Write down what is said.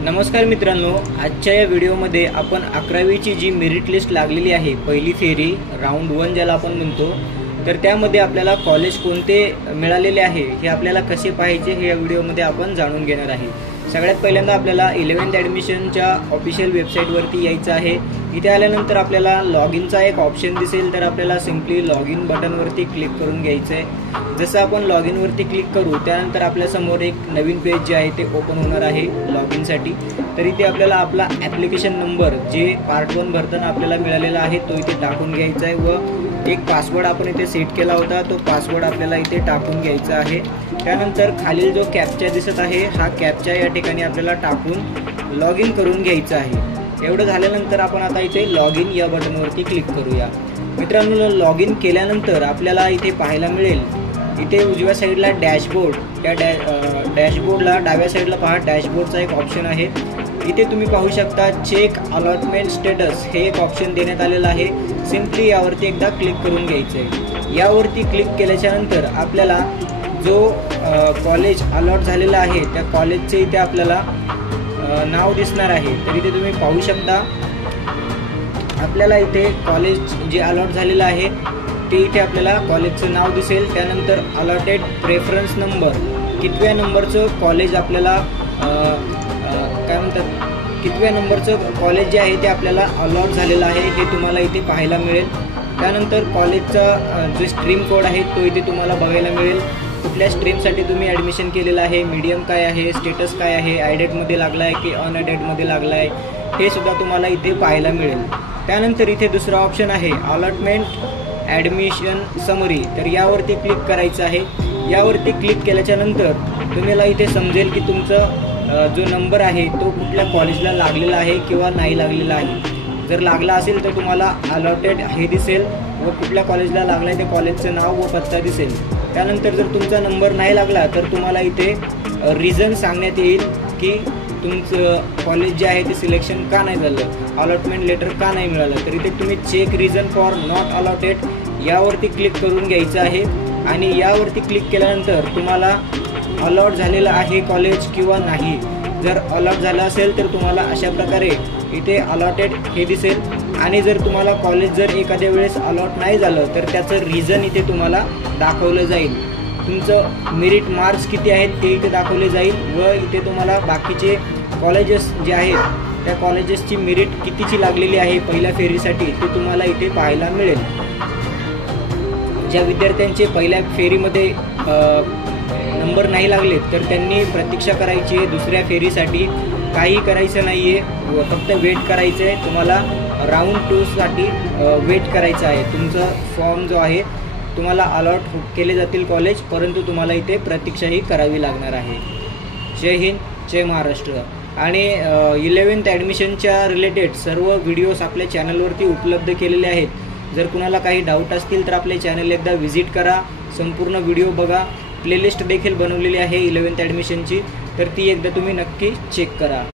नमस्कार मित्रांनो, आजच्या या व्हिडिओमध्ये आपण 11वीची जी मेरिट लिस्ट लागलेली आहे, पहिली फेरी राऊंड 1 ज्याला आपण म्हणतो, तर त्यामध्ये आपल्याला कॉलेज कोणते मिळालेले आहे हे आपल्याला कसे पाहायचे हे या व्हिडिओमध्ये आपण जाणून घेणार आहे। सगळ्यात पहिल्यांदा आपल्याला 11th ॲडमिशनच्या ऑफिशियल वेबसाईटवरती यायचं आहे। इथे आल्यानंतर आपल्याला लॉग इनचा एक ऑप्शन दिसेल, तर आपल्याला सिंपली लॉग इन बटनवरती क्लिक करून घ्यायचं आहे। जसं आपण लॉग इनवरती क्लिक करू त्यानंतर आपल्यासमोर एक नवीन पेज जे आहे ते ओपन होणार आहे लॉग इनसाठी। तर इथे आपल्याला आपला ॲप्लिकेशन नंबर जे पार्ट 1 भरताना आपल्याला मिळालेला आहे तो इथे टाकून घ्यायचा आहे व एक पासवर्ड आपण इथे सेट केला होता तो पासवर्ड आपल्याला इथे टाकून घ्यायचा आहे। त्यानंतर खालील जो कॅप्चा दिसत आहे हा कॅप्चा या ठिकाणी आपल्याला टाकून लॉग इन करून घ्यायचा आहे। एवढं झाल्यानंतर आपण आता इथे लॉग इन या बटनवरती क्लिक करूया। मित्रांनो, लॉग इन केल्यानंतर आपल्याला इथे पाहायला मिळेल, इथे उजव्या साईडला डॅशबोर्ड, त्या डॅशबोर्डला डाव्या साईडला पहा डॅशबोर्डचा एक ऑप्शन आहे। इथे तुम्ही पाहू शकता चेक अलॉटमेंट स्टेटस हे एक ऑप्शन देण्यात आलेलं आहे। सिंपली यावरती एकदा क्लिक करून घ्यायचं आहे। यावरती क्लिक केल्याच्या नंतर आपल्याला जो कॉलेज अलॉट झालेला आहे त्या कॉलेजचे इथे आपल्याला नाव दिसणार आहे। तर इथे तुम्ही पाहू शकता आपल्याला इथे कॉलेज जे अलॉट झालेलं आहे ते इथे आपल्याला कॉलेजचं नाव दिसेल। त्यानंतर अलॉटेड प्रेफरन्स नंबर, कितव्या नंबरचं कॉलेज आपल्याला काय म्हणतात, कितव्या नंबरचं कॉलेज जे आहे ते आपल्याला अलॉट झालेलं आहे हे तुम्हाला इथे पाहायला मिळेल। त्यानंतर कॉलेजचा जो स्ट्रीम कोड आहे तो इथे तुम्हाला बघायला मिळेल। कुठल्या स्ट्रीमसाठी तुम्ही ॲडमिशन केलेलं आहे, मीडियम काय आहे, स्टेटस काय आहे, आयडेडमध्ये लागला आहे की अनएडेडमध्ये लागला आहे हे सुद्धा तुम्हाला इथे पाहायला मिळेल। त्यानंतर इथे दुसरा ऑप्शन आहे अलॉटमेंट ॲडमिशन समरी, तर यावरती क्लिक करायचं आहे। यावरती क्लिक केल्याच्या नंतर तुम्हाला इथे समजेल की तुमचं जो नंबर आहे तो कुठल्या कॉलेजला लागलेला आहे किंवा नाही लागलेला आहे। जर लागला असेल तर तुम्हाला अलॉटेड हे दिसेल व कुठल्या कॉलेजला लागला आहे ते कॉलेजचं नाव व पत्ता दिसेल। त्यानंतर जर तुमचा नंबर नाही लागला तर तुम्हाला इथे रिझन सांगण्यात येईल की तुमचं कॉलेज जे आहे ते सिलेक्शन का नाही झालं, अलॉटमेंट लेटर का नाही मिळालं। तर इथे तुम्ही check reason for not allotted यावरती क्लिक करून घ्यायचं आहे आणि यावरती क्लिक केल्यानंतर तुम्हाला अलॉट झालेलं आहे कॉलेज किंवा नाही। जर अलॉट झालं असेल तर तुम्हाला अशा प्रकारे इथे अलॉटेड हे दिसेल आणि जर तुम्हाला कॉलेज जर एखाद्या वेळेस अलॉट नाही झालं तर त्याचं रिझन इथे तुम्हाला दाखवलं जाईल। तुमचं मेरिट मार्क्स किती आहेत ते इथे दाखवले जाईल व इथे तुम्हाला बाकीचे कॉलेजेस जे आहेत त्या कॉलेजेसची मेरिट कितीची लागलेली आहे पहिल्या फेरीसाठी ते तुम्हाला इथे पाहायला मिळेल। ज्या विद्यार्थ्यांचे पहिल्या फेरीमध्ये नंबर नाही लागले तर त्यांनी प्रतीक्षा करायची आहे दुसऱ्या फेरीसाठी, काही करायचं नाही आहे व फक्त वेट करायचं आहे। तुम्हाला राऊंड 2 साठी वेट करायचं आहे। तुमचा फॉर्म जो आहे तुम्हाला अलॉट केले जातील कॉलेज, परंतु तुम्हाला इथे प्रतीक्षाही करावी लागणार आहे। जय हिंद, जय महाराष्ट्र। आणि 11th ॲडमिशनच्या रिलेटेड सर्व व्हिडिओज आपल्या चॅनलवरती उपलब्ध केलेले आहेत। जर कुणाला काही डाऊट असतील तर आपले चॅनल एकदा व्हिजिट करा, संपूर्ण व्हिडिओ बघा। प्लेलिस्ट देखील बनवलेली आहे 11th ॲडमिशनची, तर ती एकदा तुम्ही नक्की चेक करा।